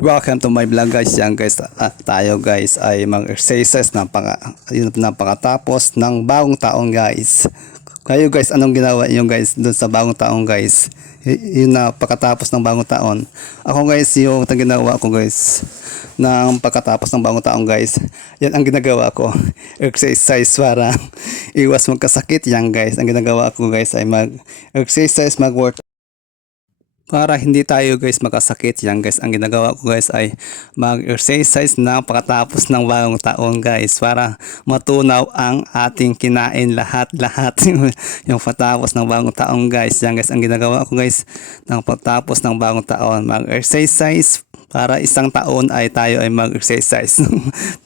Welcome to my vlog guys. Yan guys, tayo guys ay mag-exercise na pagkatapos ng bagong taon guys. Kayo guys, anong ginawa niyo guys doon sa bagong taon guys? Yun na pagkatapos ng bagong taon. Ako guys, yung ginawa ko guys ng pagkatapos ng bagong taon guys. Yan ang ginagawa ko. Exercise para iwas magkasakit yan guys. Ang ginagawa ko guys ay mag-exercise, mag-work para hindi tayo guys makasakit. Yan guys, ang ginagawa ko guys ay mag-exercise na pagkatapos ng bagong taon guys, para matunaw ang ating kinain lahat yung patapos ng bagong taon guys. Yan guys, ang ginagawa ko guys ng pagtapos ng bagong taon, mag-exercise para isang taon ay tayo ay mag-exercise.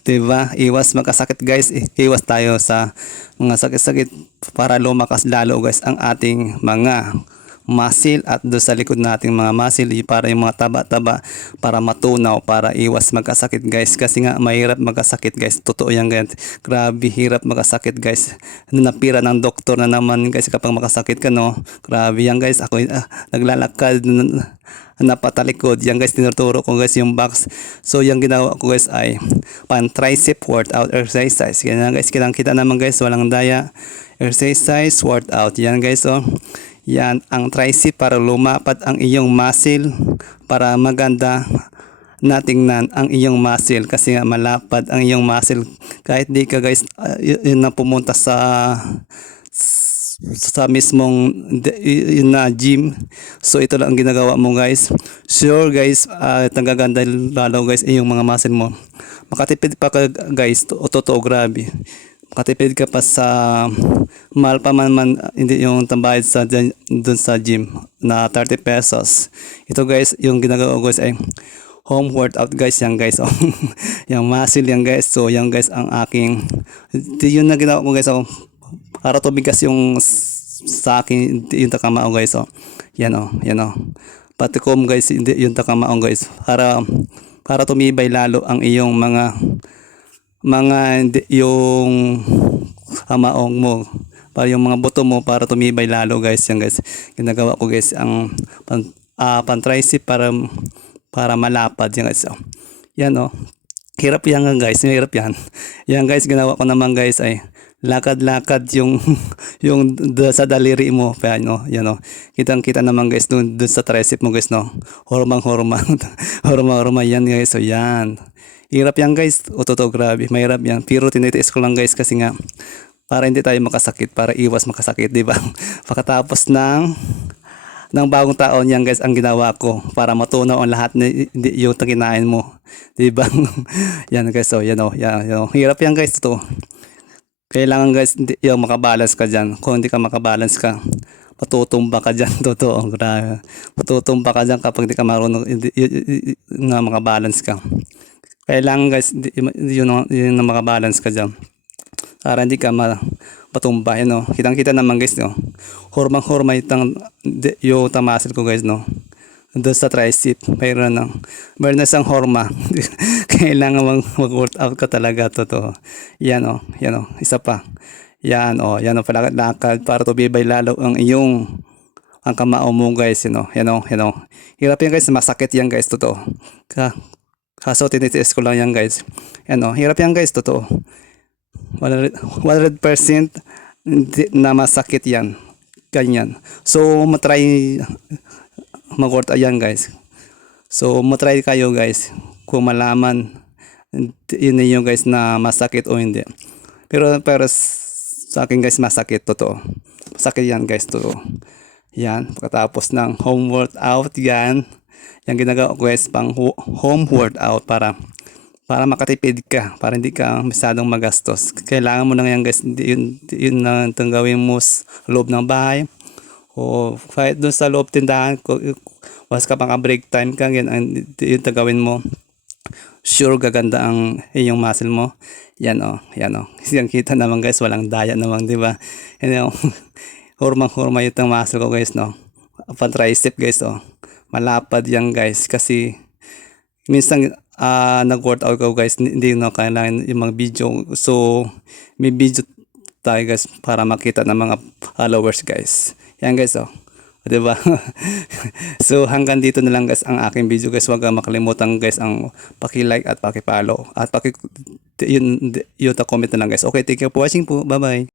Diba? Iwas magkasakit guys, iwas tayo sa mga sakit-sakit para lumakas lalo guys ang ating mga muscle, at doon sa likod nating mga muscle para yung mga taba-taba para matunaw, para iwas magkasakit guys, kasi nga mahirap magkasakit guys. Totoo yan guys, grabe hirap magkasakit guys. Napira ng doktor na naman guys kapag makasakit ka, no? Grabe yan guys. Ako naglalakad napatalikod yan guys, tinuturo ko guys yung box. So yung ginawa ko guys ay pan tricep workout exercise. Yan guys, kitang kita naman guys, walang daya, exercise workout yan guys. Oh, yan ang tricep para lumapat ang iyong muscle, para maganda natingnan ang iyong muscle, kasi nga malapad ang iyong muscle kahit di ka guys yun na pumunta sa mismong yun na gym. So ito lang ang ginagawa mo guys. Sure guys, tagaganda lalo guys yung mga muscle mo. Makatipid pa ka guys, totoo, grabe. Makatipid ka pa sa mahal pa man hindi yung tambayad sa dun sa gym na 30 pesos. Ito guys, yung ginagawa ko guys ay home workout guys. Yan guys, oh. Yung muscle yan guys. So yan guys ang aking, yun na ginawa ko guys, oh, para tumigas yung sa akin yung takamao guys. Oh, yan oh, yan oh. Pati kom guys, hindi yung takamao guys, para tumibay lalo ang iyong mga yung kamaong mo, para yung mga buto mo para tumibay lalo guys. Yan guys, ginagawa ko guys ang pan tricep para malapad yan guys. Oh, yan oh, hirap yan guys, hirap yan. Yan guys, ginawa ko naman guys ay lakad-lakad yung sa daliri mo pa, no? Yan oh, kitang-kita naman guys dun sa tricep mo guys, no? Hormang yan guys. So yan, hirap yan guys, o totoo, grabe mahirap yan, pero tinitiis ko lang guys, kasi nga para hindi tayo makasakit, para iwas makasakit, di ba? Pagkatapos ng bagong taon yan guys, ang ginawa ko para matunaw ang lahat yung kinain mo, di ba? Yan guys, so yan oh, yan, hirap yan guys, totoo. Kailangan guys yung makabalance ka dyan. Kung hindi ka makabalance ka, patutumba ka dyan. Totoo, grabe. Patutumba ka dyan kapag hindi ka marunong na makabalance ka. Kailangan guys yun na makabalance ka dyan, para hindi ka patumba. Yun, no? Kitang-kita naman guys, no? Hormang-horma yung muscle ko guys, no? Doon sa tricep, mayroon na isang horma. Kailangan mag-workout ka talaga, totoo. Yan oh, isa pa. Yan oh, palakad para tumibay lalo ang iyong kamao mo guys, yan oh. Hirap yan guys, masakit yan guys, totoo. Kaso tinitiis ko lang yan guys. Yan oh, hirap yan guys, totoo. 100% na masakit yan. Ganyan. So matry mag-workout yan guys. So matry kayo guys kung malaman yun yung guys na masakit o hindi. Pero sa akin guys, masakit, totoo. Masakit yan guys, totoo. Yan, pagkatapos ng home workout yan, yung ginagawa ko guys pang home workout para makatipid ka, para hindi ka masyadong magastos. Kailangan mo na yan guys, yun na gawin mo sa loob ng bahay o kahit doon sa loob tindahan. Was ka pang break time ka, yan yung gawin mo. Sure gaganda ang iyong muscle mo. Yan oh, yung kita naman guys, walang daya naman, di ba? Yan oh, hormang yung muscle ko guys, no? Pan tricep guys, oh, malapad yan guys, kasi minsan nag-workout ko guys, hindi na kailangan yung mga video. So may video tayo guys para makita ng mga followers guys. Yan guys, oh, 'Di ba? So hanggang dito na lang guys ang aking video guys. Huwag kang makalimutan guys ang paki-like at paki-follow at yun comment na lang guys. Okay, thank you for watching po. Bye bye.